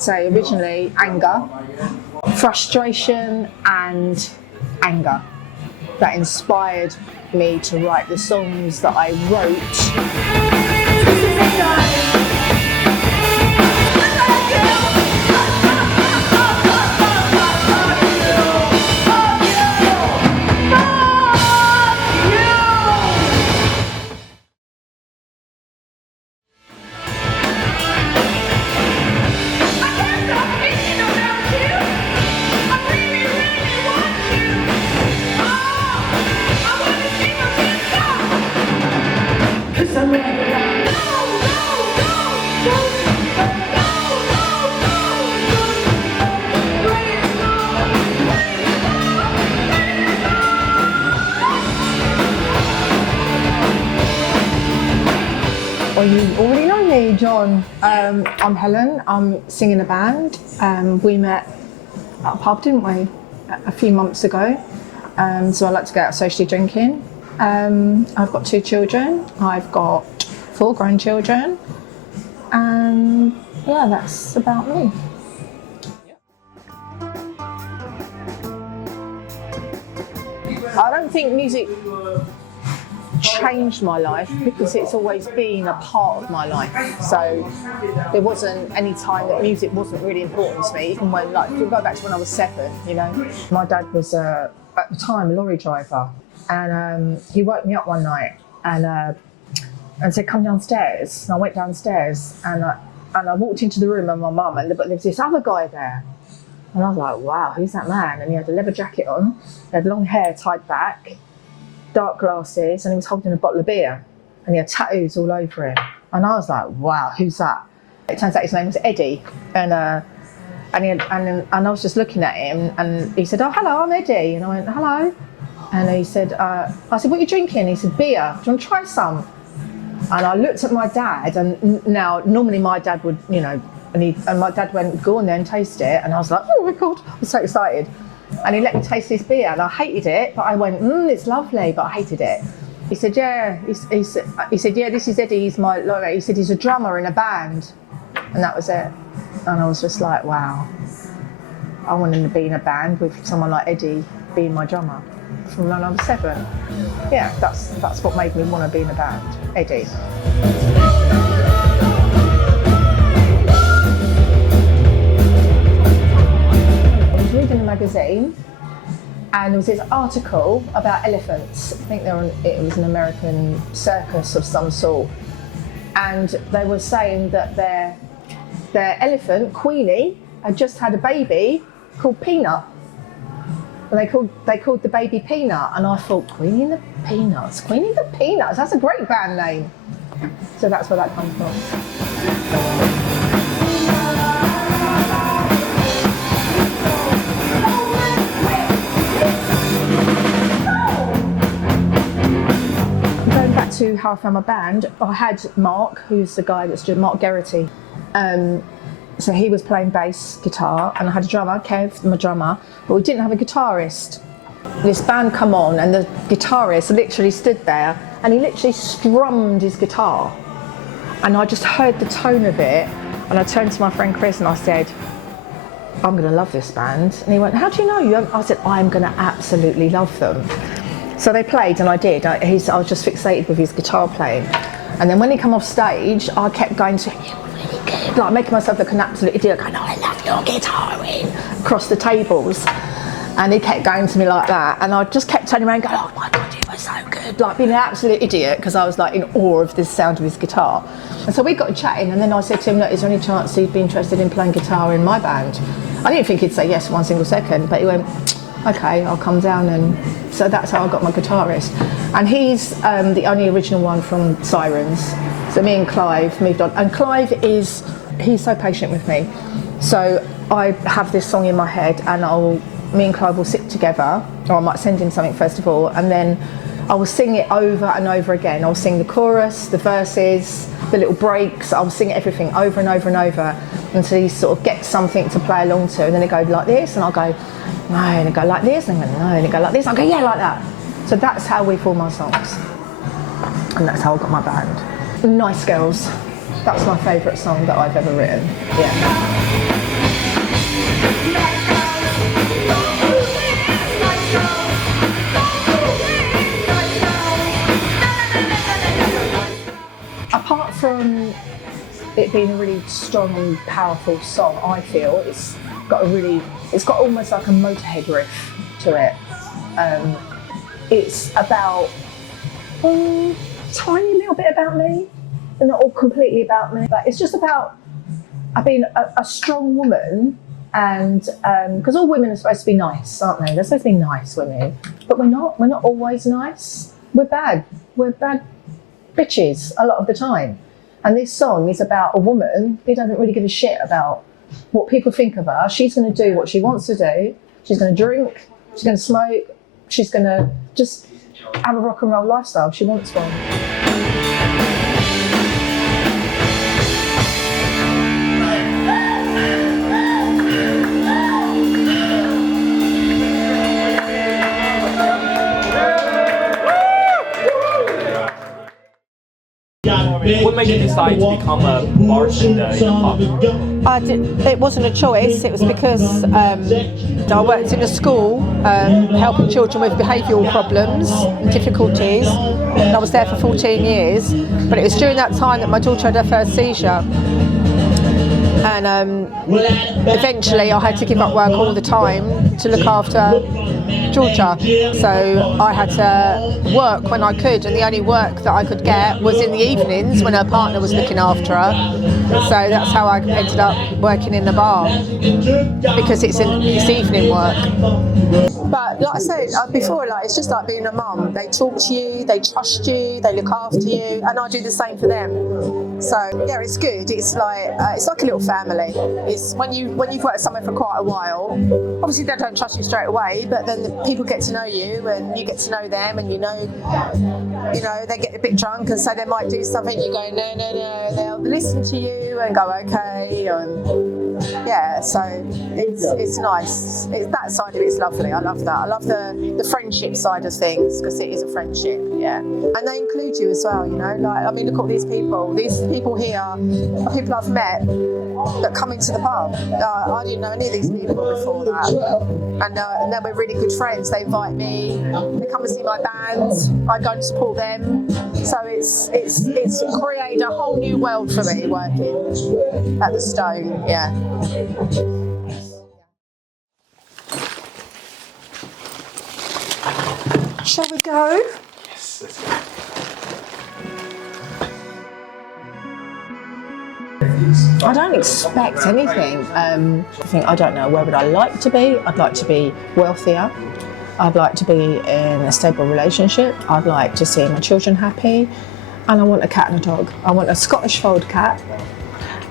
I'd say originally anger, frustration and anger that inspired me to write the songs that I wrote. Well, you already know me, John. I'm Helen. I'm singing in a band. We met at a pub, didn't we, a few months ago. So I like to go out socially drinking. I've got 2 children. I've got 4 grandchildren. And yeah, that's about me. I don't think music changed my life because it's always been a part of my life. So there wasn't any time that music wasn't really important to me, even when, like, if you go back to when I was 7, you know. My dad was, at the time, a lorry driver, and he woke me up one night and said, come downstairs. And I went downstairs and I walked into the room with my mum, and there was this other guy there. And I was like, wow, who's that man? And he had a leather jacket on, he had long hair tied back, dark glasses, and he was holding a bottle of beer, and he had tattoos all over him. And I was like, wow, who's that? It turns out his name was Eddie, and I was just looking at him, and he said, oh, hello, I'm Eddie. And I went, hello. And he said, I said, what are you drinking? He said, beer. Do you want to try some? And I looked at my dad, and now normally my dad would, you know, and my dad went, go on then, taste it. And I was like, oh my God, I was so excited. And he let me taste his beer, and I hated it, but I went, it's lovely, but I hated it. He said, yeah, he said, yeah, this is Eddie, he's my, he said, he's a drummer in a band. And that was it. And I was just like, wow, I wanted to be in a band with someone like Eddie being my drummer from when I was 7. Yeah, that's what made me want to be in a band, Eddie. Reading a magazine, and there was this article about elephants. I think it was an American circus of some sort, and they were saying that their elephant Queenie had just had a baby called Peanut, and they called the baby Peanut. And I thought, Queenie the Peanuts, Queenie the Peanuts, that's a great band name. So that's where that comes from. To how I found my band, I had Mark, who's the guy that's doing, Mark Geraghty. So he was playing bass guitar, and I had a drummer, Kev, my drummer, but we didn't have a guitarist. This band come on, and the guitarist literally stood there, and he literally strummed his guitar. And I just heard the tone of it, and I turned to my friend Chris and I said, I'm gonna love this band. And he went, how do you know? I said, I'm gonna absolutely love them. So they played, and I did. I was just fixated with his guitar playing. And then when he came off stage, I kept going to him, you're really good, like making myself look an absolute idiot, going, oh, I love your guitaring, across the tables. And he kept going to me like that, and I just kept turning around going, oh my God, you were so good, like being an absolute idiot, because I was like in awe of the sound of his guitar. And so we got chatting, and then I said to him, look, is there any chance he'd be interested in playing guitar in my band? I didn't think he'd say yes 1 single second, but he went, okay, I'll come down. And so that's how I got my guitarist. And he's the only original one from Sirens. So me and Clive moved on. And Clive he's so patient with me. So I have this song in my head, and me and Clive will sit together, or I might send him something first of all, and then I will sing it over and over again. I'll sing the chorus, the verses, the little breaks. I'll sing everything over and over and over until he sort of gets something to play along to. And then it goes like this, and I'll go, no, and it go like this, and I go, no, and it go like this. I'll go, yeah, like that. So that's how we form our songs. And that's how I got my band. Nice Girls. That's my favourite song that I've ever written. Yeah. it being a really strong and powerful song, I feel it's got almost like a Motorhead riff to it. It's about a tiny little bit about me, and not all completely about me, but it's just about being a strong woman. And because all women are supposed to be nice, aren't they? They're supposed to be nice women, but we're not always nice. We're bad bitches a lot of the time. And this song is about a woman who doesn't really give a shit about what people think of her. She's going to do what she wants to do. She's going to drink, she's going to smoke, she's going to just have a rock and roll lifestyle if she wants one. What made you decide to become a bartender in a pub? It wasn't a choice, it was because I worked in a school helping children with behavioural problems and difficulties, and I was there for 14 years, but it was during that time that my daughter had her first seizure. And eventually I had to give up work all the time to look after Georgia, so I had to work when I could, and the only work that I could get was in the evenings when her partner was looking after her. So that's how I ended up working in the bar, because it's evening work. But like I said before, it's just like being a mum. They talk to you, they trust you, they look after you, and I do the same for them. So yeah, it's good. It's like a little family. It's when you've worked somewhere for quite a while. Obviously, they don't trust you straight away, but then the people get to know you, and you get to know them, and you know, they get a bit drunk, and so they might do something. You go no. They'll listen to you and go okay, and yeah. So it's nice. That side of it's lovely. I love that. I love the friendship side of things, because it is a friendship. Yeah, and they include you as well. Look at all these people. These people here are people I've met that come into the pub. I didn't know any of these people before that, and then we're really good friends. They invite me, they come and see my band, I go and support them. So it's created a whole new world for me working at the Stone. Yeah. Shall we go? Yes, let's go. I don't expect anything. I don't know, where would I like to be? I'd like to be wealthier. I'd like to be in a stable relationship. I'd like to see my children happy. And I want a cat and a dog. I want a Scottish fold cat,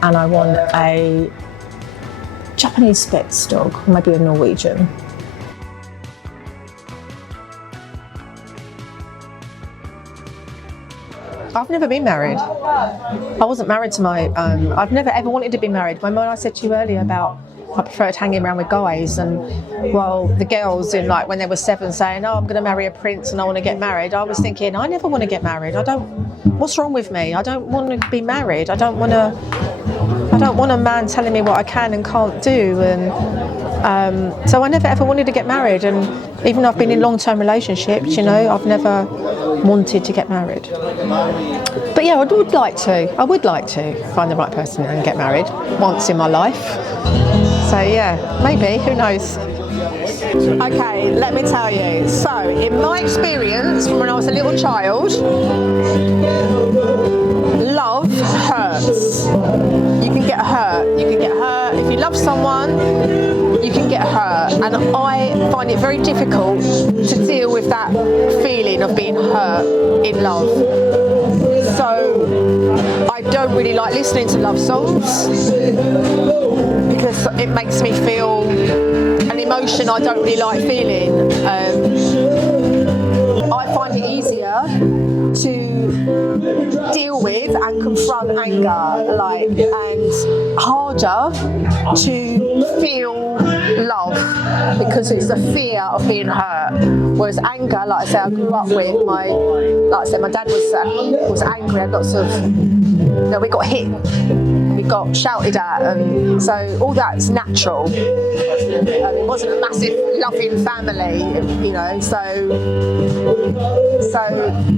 and I want a Japanese Spitz dog, maybe a Norwegian. I've never been married. I wasn't married to I've never ever wanted to be married. When I said to you earlier about I preferred hanging around with guys, and the girls in when they were 7 saying, "Oh, I'm going to marry a prince and I want to get married," I was thinking, I never want to get married. What's wrong with me? I don't want to be married. I don't want a man telling me what I can and can't do, and so I never ever wanted to get married. And even though I've been in long-term relationships, I've never wanted to get married. But yeah, I would like to find the right person and get married once in my life. So yeah, maybe, who knows. Okay, let me tell you. So, in my experience from when I was a little child, love hurts. You can get hurt. If you love someone, you can get hurt. And I find it very difficult to deal with that feeling of being hurt in love. So I don't really like listening to love songs, because it makes me feel an emotion I don't really like feeling. I find it easier to deal with and confront anger, and harder to feel love, because it's the fear of being hurt. Whereas anger, like I say, I grew up with my dad was angry, and lots of, we got hit. got shouted at, and so all that's natural. It wasn't a massive loving family, you know. So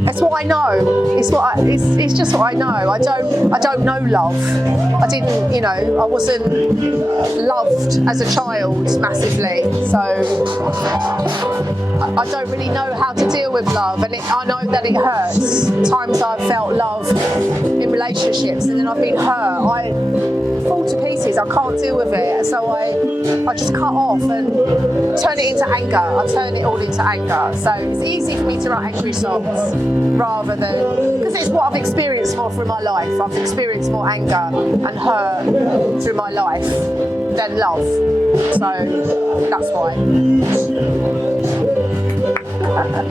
it's what I know. It's just what I know. I don't know love. I didn't, you know, I wasn't loved as a child massively. So I don't really know how to deal with love, and I know that it hurts. Times I've felt love in relationships, and then I've been hurt. I fall to pieces. I can't deal with it, so I just cut off and turn it into anger. I turn it all into anger. So it's easy for me to write angry songs rather than, because it's what I've experienced more through my life. I've experienced more anger and hurt through my life than love. So that's why. Perfect.